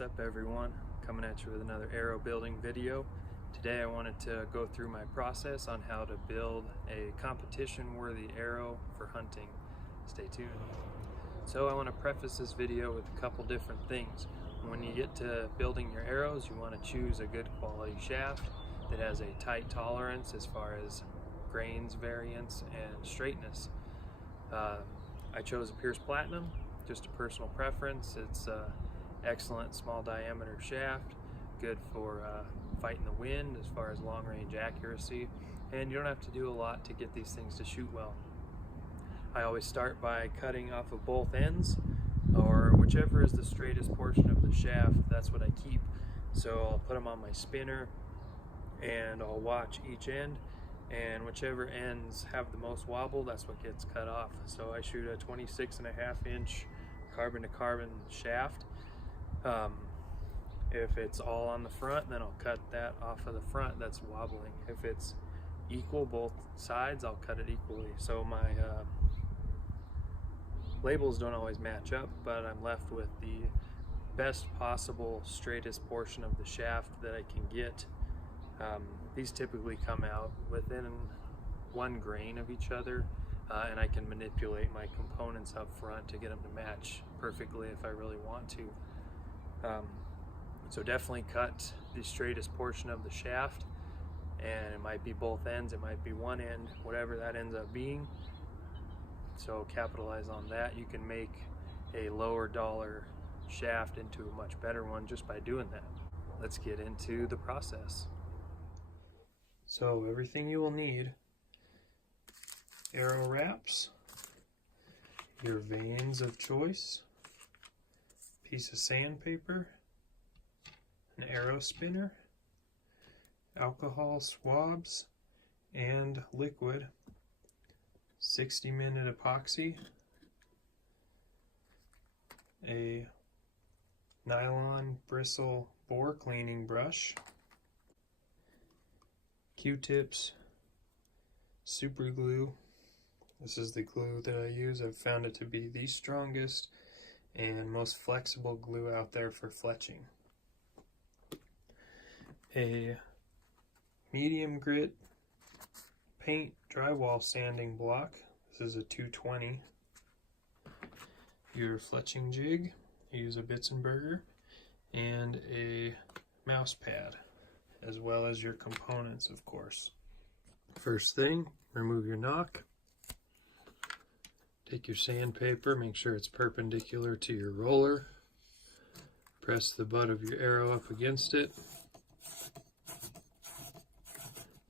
What's up everyone? Coming at you with another Aero building video. Today I wanted to go through my process on how to build a competition worthy Aero for hunting. Stay tuned. So I want to preface this video with a couple different things. When you get to building your arrows, you want to choose a good quality shaft that has a tight tolerance as far as grains, variance, and straightness. I chose a Pierce Platinum, just a personal preference. It's excellent small diameter shaft, good for fighting the wind as far as long range accuracy, and you don't have to do a lot to get these things to shoot well. I always start by cutting off of both ends, or whichever is the straightest portion of the shaft, that's what I keep. So I'll put them on my spinner and I'll watch each end, and whichever ends have the most wobble, that's what gets cut off. So I shoot a 26.5-inch carbon to carbon shaft. If it's all on the front, then I'll cut that off of the front that's wobbling. If it's equal both sides, I'll cut it equally. So my labels don't always match up, but I'm left with the best possible straightest portion of the shaft that I can get. These typically come out within 1 grain of each other, and I can manipulate my components up front to get them to match perfectly if I really want to. So definitely cut the straightest portion of the shaft, and it might be both ends, it might be one end, whatever that ends up being. So capitalize on that. You can make a lower dollar shaft into a much better one just by doing that. Let's get into the process. So everything you will need: Aero wraps, your vanes of choice, piece of sandpaper, an Aero spinner, alcohol swabs and liquid, 60-minute epoxy, a nylon bristle bore cleaning brush, Q-tips, super glue. This is the glue that I use. I've found it to be the strongest and most flexible glue out there for fletching. A medium grit paint drywall sanding block. This is a 220. Your fletching jig, you use a Bitzenburger, and a mouse pad, as well as your components, of course. First thing, remove your knock. Take your sandpaper, make sure it's perpendicular to your roller. Press the butt of your arrow up against it.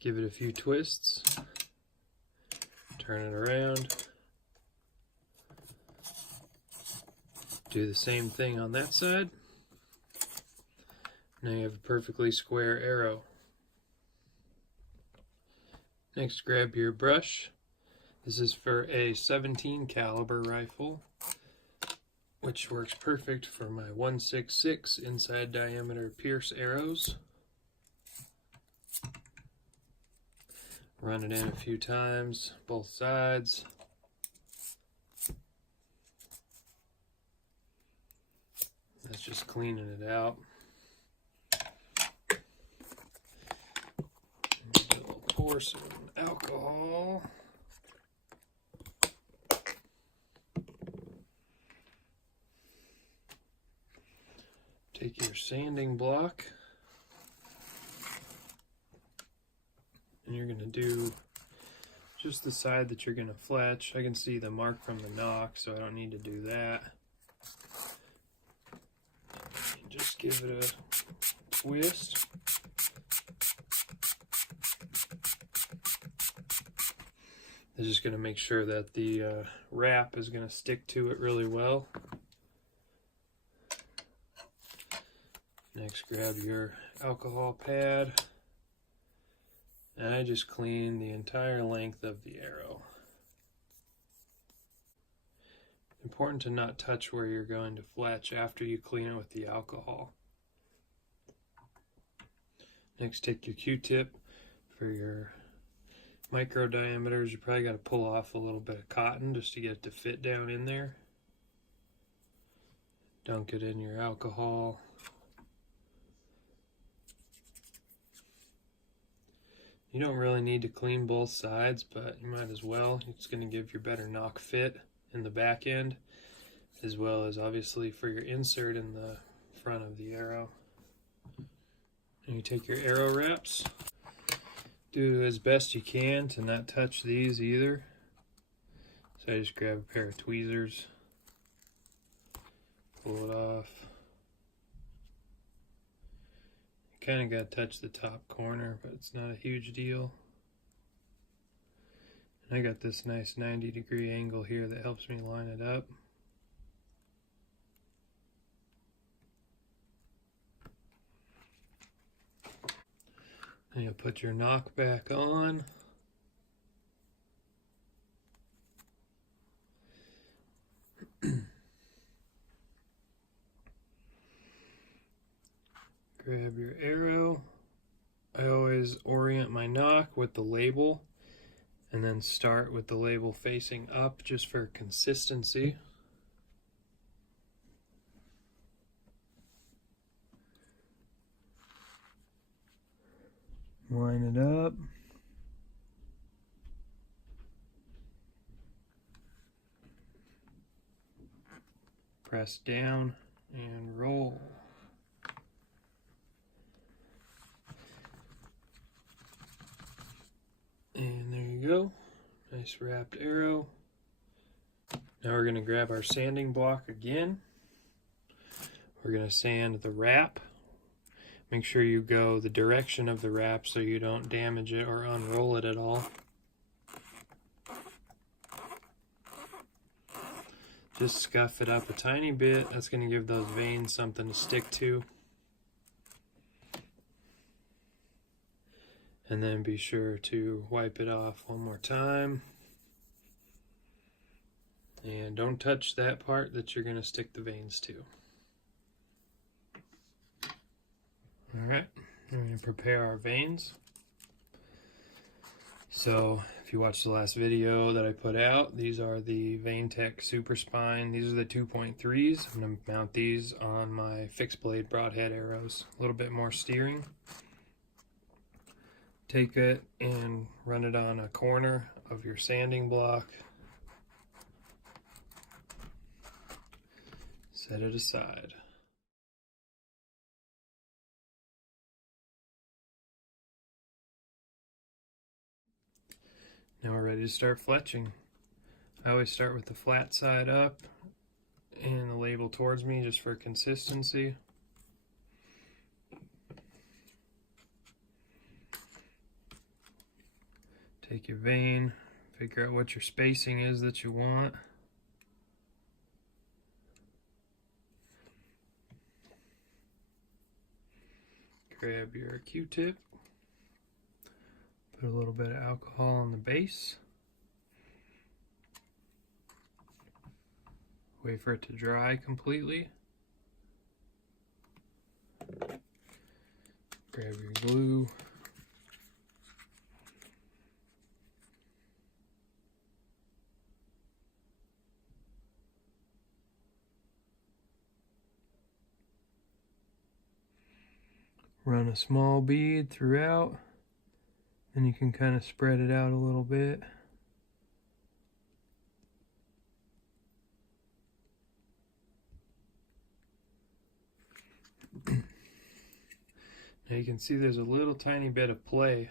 Give it a few twists. Turn it around. Do the same thing on that side. Now you have a perfectly square arrow. Next, grab your brush. This is for a 17 caliber rifle, which works perfect for my 1.66 inside diameter Pierce arrows. Run it in a few times, both sides. That's just cleaning it out. Pour some alcohol. Take your sanding block, and you're going to do just the side that you're going to fletch. I can see the mark from the knock, so I don't need to do that. And just give it a twist. It's just going to make sure that the wrap is going to stick to it really well. Next, grab your alcohol pad, and I just clean the entire length of the arrow. Important to not touch where you're going to fletch after you clean it with the alcohol. Next, take your Q-tip for your micro diameters. You probably got to pull off a little bit of cotton just to get it to fit down in there. Dunk it in your alcohol You don't really need to clean both sides, but you might as well. It's going to give you better knock fit in the back end, as well as obviously for your insert in the front of the Aero. And you take your Aero wraps, do as best you can to not touch these either. So I just grab a pair of tweezers, pull it off. You kind of got to touch the top corner, but it's not a huge deal. And I got this nice 90-degree angle here that helps me line it up. And you'll put your knock back on. Grab your Aero. I always orient my knock with the label and then start with the label facing up just for consistency. Line it up. Press down and roll. And there you go. Nice wrapped Aero. Now we're going to grab our sanding block again. We're going to sand the wrap. Make sure you go the direction of the wrap so you don't damage it or unroll it at all. Just scuff it up a tiny bit. That's going to give those veins something to stick to. And then be sure to wipe it off one more time. And don't touch that part that you're going to stick the veins to. Alright, we're going to prepare our veins. So, if you watched the last video that I put out, these are the Vanetec Super Spine. These are the 2.3s. I'm going to mount these on my fixed blade broadhead arrows. A little bit more steering. Take it and run it on a corner of your sanding block. Set it aside. Now we're ready to start fletching. I always start with the flat side up and the label towards me just for consistency. Take your vein, figure out what your spacing is that you want. Grab your Q-tip. Put a little bit of alcohol on the base. Wait for it to dry completely. Grab your glue. Run a small bead throughout. And you can kind of spread it out a little bit. Now you can see there's a little tiny bit of play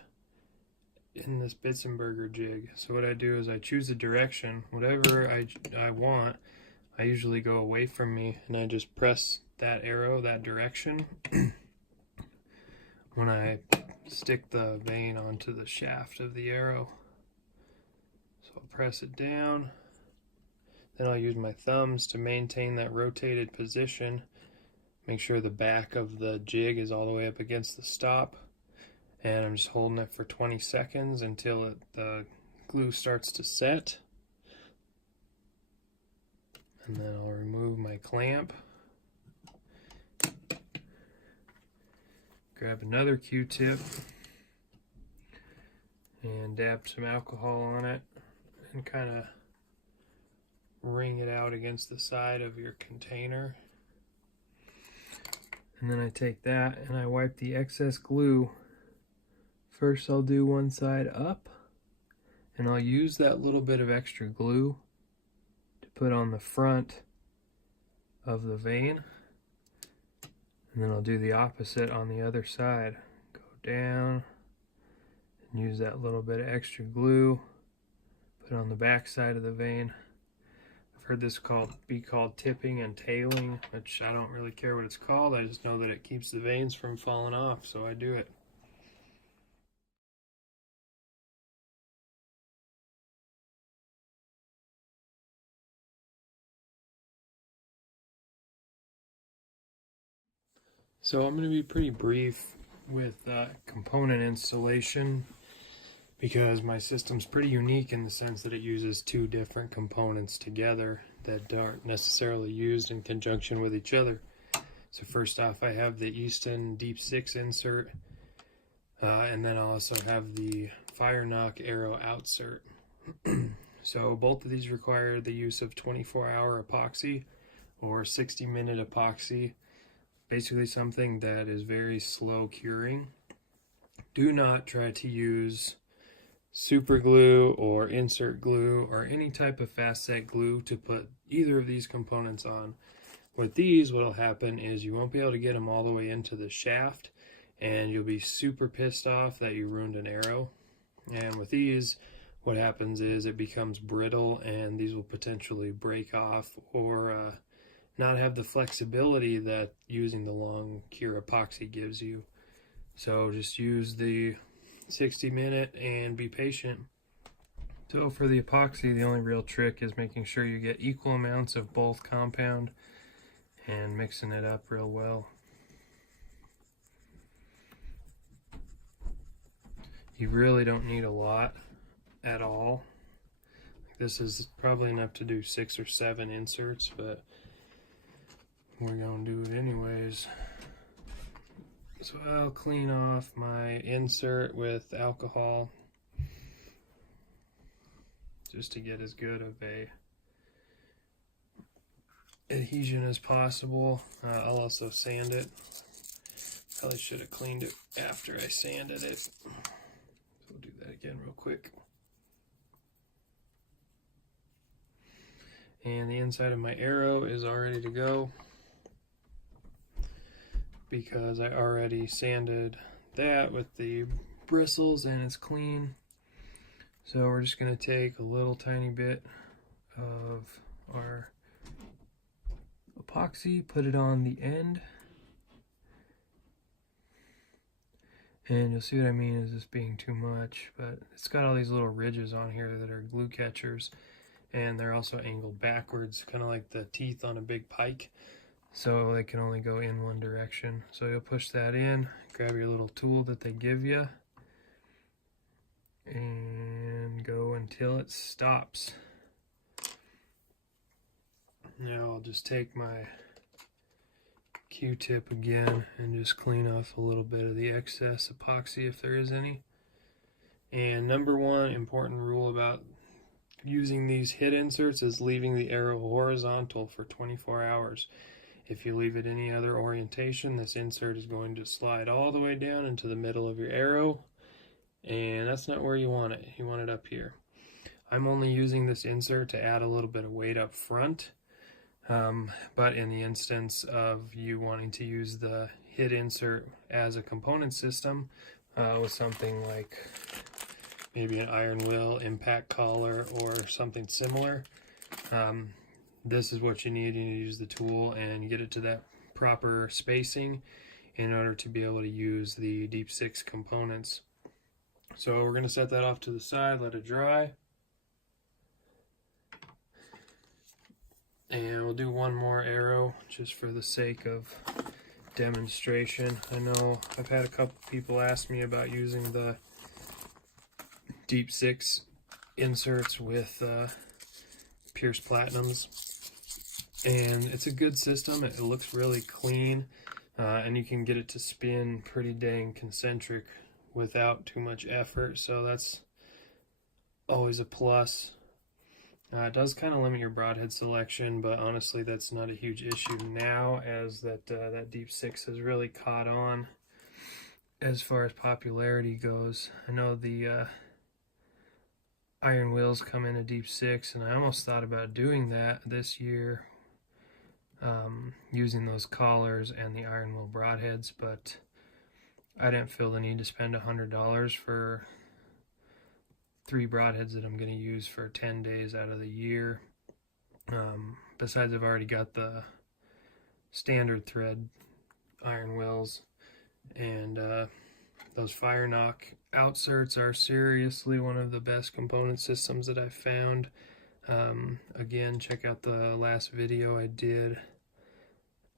in this Bitzenburger jig. So what I do is I choose a direction, whatever I want. I usually go away from me and I just press that arrow that direction when I stick the vein onto the shaft of the arrow. So I'll press it down, then I'll use my thumbs to maintain that rotated position. Make sure the back of the jig is all the way up against the stop, and I'm just holding it for 20 seconds until the glue starts to set. And then I'll remove my clamp. Grab another Q-tip and dab some alcohol on it and kind of wring it out against the side of your container. And then I take that and I wipe the excess glue First I'll do one side up, and I'll use that little bit of extra glue to put on the front of the vane, and then I'll do the opposite on the other side. Go down and use that little bit of extra glue, put it on the back side of the vane. I've heard this be called tipping and tailing, which I don't really care what it's called. I just know that it keeps the vanes from falling off, so I do it. So I'm going to be pretty brief with component installation, because my system's pretty unique in the sense that it uses two different components together that aren't necessarily used in conjunction with each other. So first off, I have the Easton Deep 6 insert, and then I also have the Firenock Aero Outsert. So both of these require the use of 24-hour epoxy or 60-minute epoxy, basically something that is very slow curing. Do not try to use super glue or insert glue or any type of fast set glue to put either of these components on. With these, what will happen is you won't be able to get them all the way into the shaft, and you'll be super pissed off that you ruined an Aero. And with these, what happens is it becomes brittle, and these will potentially break off or not have the flexibility that using the long cure epoxy gives you. So just use the 60-minute and be patient. So for the epoxy, the only real trick is making sure you get equal amounts of both compound and mixing it up real well. You really don't need a lot at all. This is probably enough to do 6 or 7 inserts, but we're going to do it anyways. So I'll clean off my insert with alcohol just to get as good of a adhesion as possible. I'll also sand it. Probably should have cleaned it after I sanded it. So we'll do that again real quick. And the inside of my Aero is all ready to go, because I already sanded that with the bristles and it's clean. So we're just going to take a little tiny bit of our epoxy, put it on the end, and you'll see what I mean is this being too much, but it's got all these little ridges on here that are glue catchers, and they're also angled backwards, kind of like the teeth on a big pike. So they can only go in one direction. So you'll push that in, grab your little tool that they give you, and go until it stops. Now I'll just take my Q-tip again and just clean off a little bit of the excess epoxy if there is any. And number one important rule about using these hit inserts is leaving the Aero horizontal for 24 hours. If you leave it any other orientation, this insert is going to slide all the way down into the middle of your Aero, and that's not where you want it. You want it up here. I'm only using this insert to add a little bit of weight up front, but in the instance of you wanting to use the hit insert as a component system with something like maybe an iron wheel, impact collar, or something similar, this is what you need. You need to use the tool and get it to that proper spacing in order to be able to use the Deep 6 components. So we're going to set that off to the side, let it dry. And we'll do one more Aero just for the sake of demonstration. I know I've had a couple people ask me about using the Deep 6 inserts with Pierce Platinums, and it's a good system. It looks really clean, and you can get it to spin pretty dang concentric without too much effort, so that's always a plus. It does kind of limit your broadhead selection, but honestly that's not a huge issue now, as that Deep 6 has really caught on. as far as popularity goes. I know the iron wheels come in a deep 6, and I almost thought about doing that this year, using those collars and the iron wheel broadheads, but I didn't feel the need to spend $100 for 3 broadheads that I'm going to use for 10 days out of the year. Besides, I've already got the standard thread iron wheels, and those Firenock Outserts are seriously one of the best component systems that I've found. Again, check out the last video I did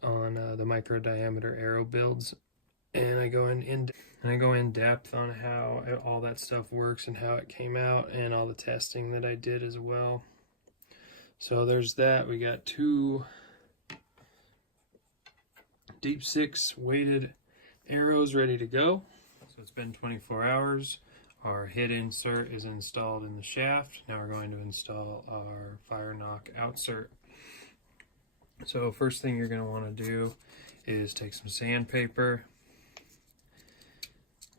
on the micro diameter Aero builds, and I go in depth on how all that stuff works and how it came out, and all the testing that I did as well. So there's that. We got 2 deep 6 weighted Aeros ready to go. So it's been 24 hours. Our head insert is installed in the shaft. Now we're going to install our Firenock Outsert. So first thing you're going to want to do is take some sandpaper,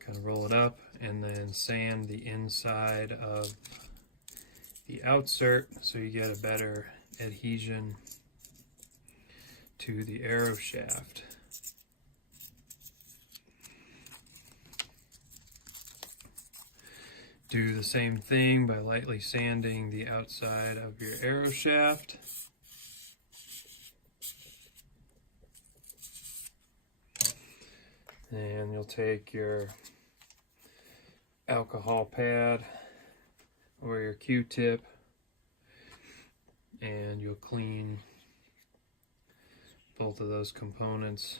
kind of roll it up, and then sand the inside of the Outsert so you get a better adhesion to the Aero shaft. Do the same thing by lightly sanding the outside of your Aero shaft. And you'll take your alcohol pad or your Q-tip, and you'll clean both of those components.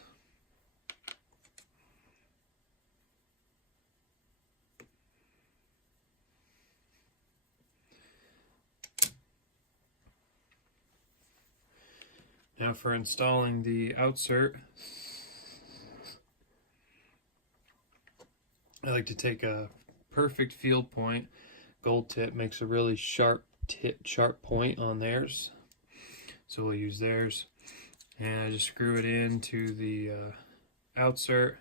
Now for installing the Outsert, I like to take a perfect field point. Gold tip makes a really sharp point on theirs, so we'll use theirs. And I just screw it into the Outsert,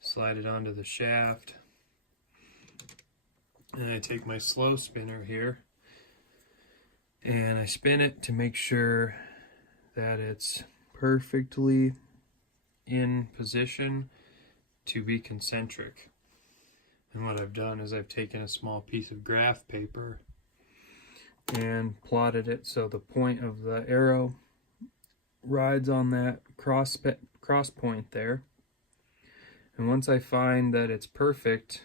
slide it onto the shaft, and I take my slow spinner here and I spin it to make sure that it's perfectly in position to be concentric. And what I've done is I've taken a small piece of graph paper and plotted it so the point of the arrow rides on that cross point there. And once I find that it's perfect,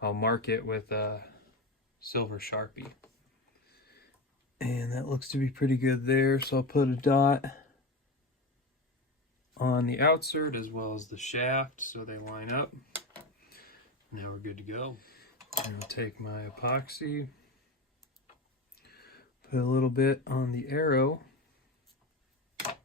I'll mark it with a silver Sharpie. And that looks to be pretty good there, so I'll put a dot on the Outsert as well as the shaft so they line up. Now we're good to go. And I'll take my epoxy, put a little bit on the Aero, that's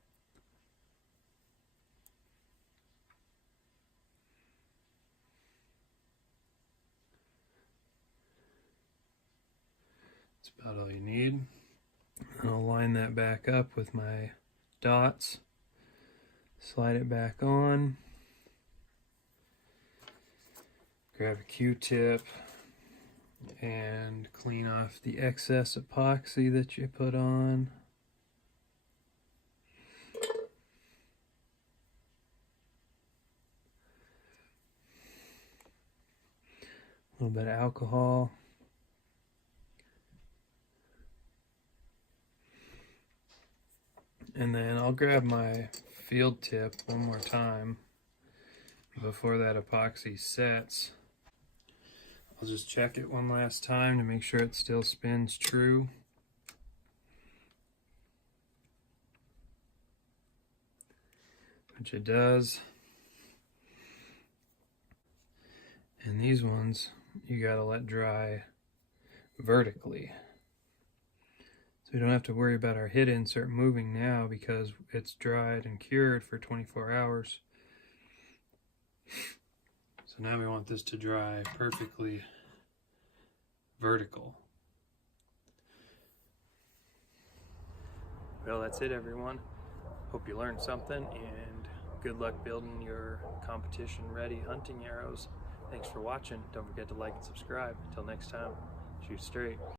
about all you need. And I'll line that back up with my dots, slide it back on, grab a Q-tip and clean off the excess epoxy that you put on. A little bit of alcohol. And then I'll grab my field tip one more time before that epoxy sets. I'll just check it one last time to make sure it still spins true. Which it does. And these ones you gotta let dry vertically. We don't have to worry about our head insert moving now because it's dried and cured for 24 hours. So now we want this to dry perfectly vertical. Well, that's it, everyone. Hope you learned something, and good luck building your competition-ready hunting arrows. Thanks for watching. Don't forget to like and subscribe. Until next time, shoot straight.